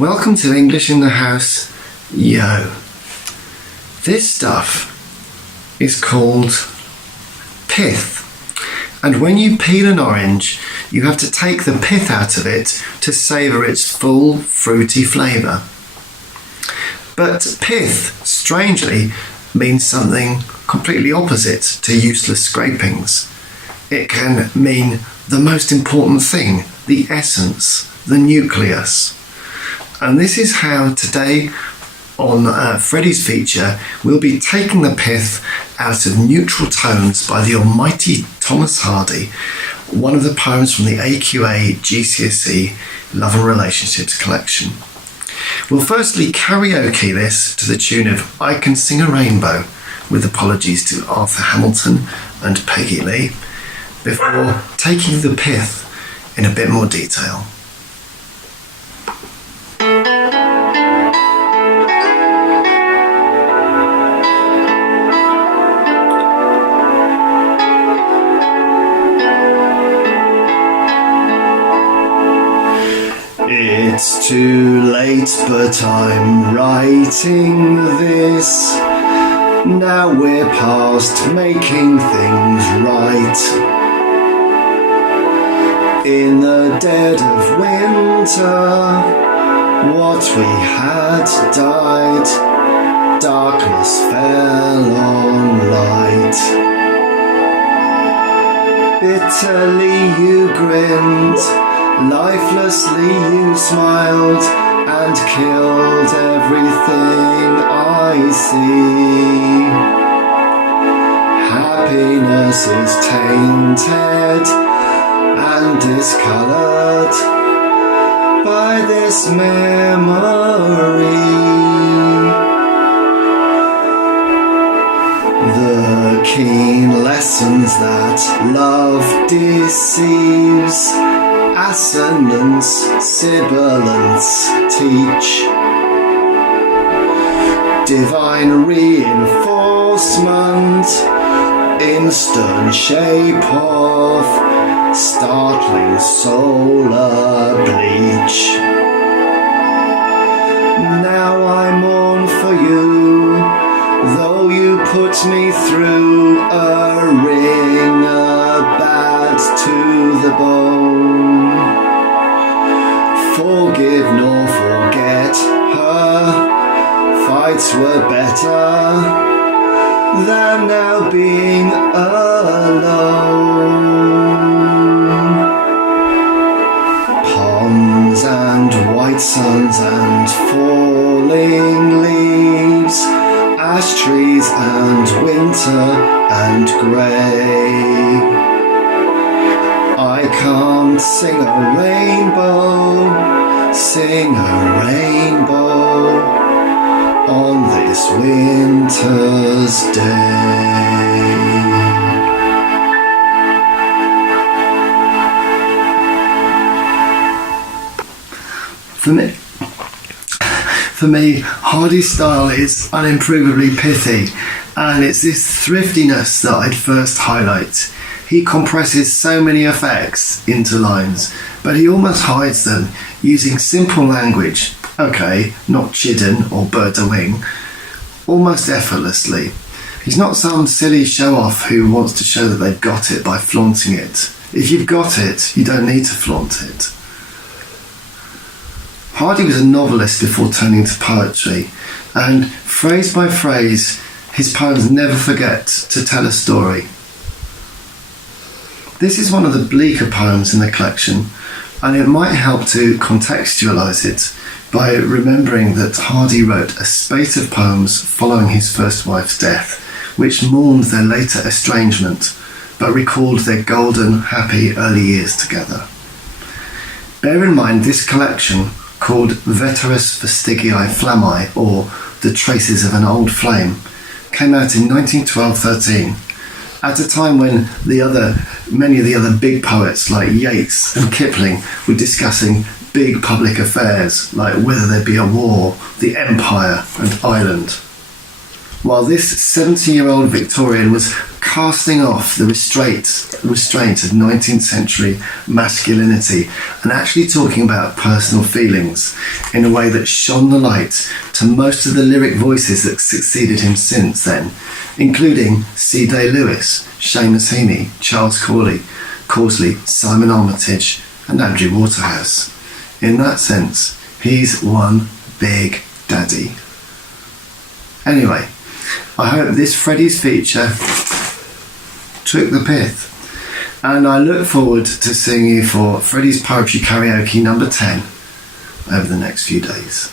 Welcome to English in the House, yo. This stuff is called pith, and when you peel an orange, you have to take the pith out of it to savour its full fruity flavour. But pith, strangely, means something completely opposite to useless scrapings. It can mean the most important thing, the essence, the nucleus. And this is how today on Freddie's feature we'll be taking the pith out of Neutral Tones by the almighty Thomas Hardy, one of the poems from the AQA GCSE Love and Relationships collection. We'll firstly karaoke this to the tune of I Can Sing a Rainbow, with apologies to Arthur Hamilton and Peggy Lee, before taking the pith in a bit more detail. It's too late, but I'm writing this. Now we're past making things right. In the dead of winter, what we had died. Darkness fell on light. Bitterly you grinned. Lifelessly you smiled and killed everything I see. Happiness is tainted and discoloured by this memory. The keen lessons that love deceives, assonance, sibilance teach. Divine reinforcement in stern shape of startling solar bleach. Now I mourn for you, though you put me through a ringer bad to the bone. Forgive nor forget her, fights were better than now being alone. Ponds and white suns and falling leaves, ash trees and winter and grey. I can't sing a rainbow on this winter's day. For me, Hardy's style is unimprovably pithy, and it's this thriftiness that I'd first highlight. He compresses so many effects into lines, but he almost hides them using simple language, okay, not chidden or bird a wing, almost effortlessly. He's not some silly show-off who wants to show that they've got it by flaunting it. If you've got it, you don't need to flaunt it. Hardy was a novelist before turning to poetry, and phrase by phrase, his poems never forget to tell a story. This is one of the bleaker poems in the collection, and it might help to contextualise it by remembering that Hardy wrote a spate of poems following his first wife's death, which mourned their later estrangement, but recalled their golden, happy early years together. Bear in mind this collection, called Veteris Vestigii Flammae, or The Traces of an Old Flame, came out in 1912-13, at a time when many of the other big poets like Yeats and Kipling were discussing big public affairs like whether there be a war, the empire and Ireland. while this 70-year-old Victorian was casting off the restraint of 19th century masculinity and actually talking about personal feelings in a way that shone the light to most of the lyric voices that succeeded him since then, including C. Day Lewis, Seamus Heaney, Charles Causley, Simon Armitage and Andrew Waterhouse. In that sense, he's one big daddy. Anyway, I hope this Freddie's feature took the pith, and I look forward to seeing you for Freddie's Poetry Karaoke number 10 over the next few days.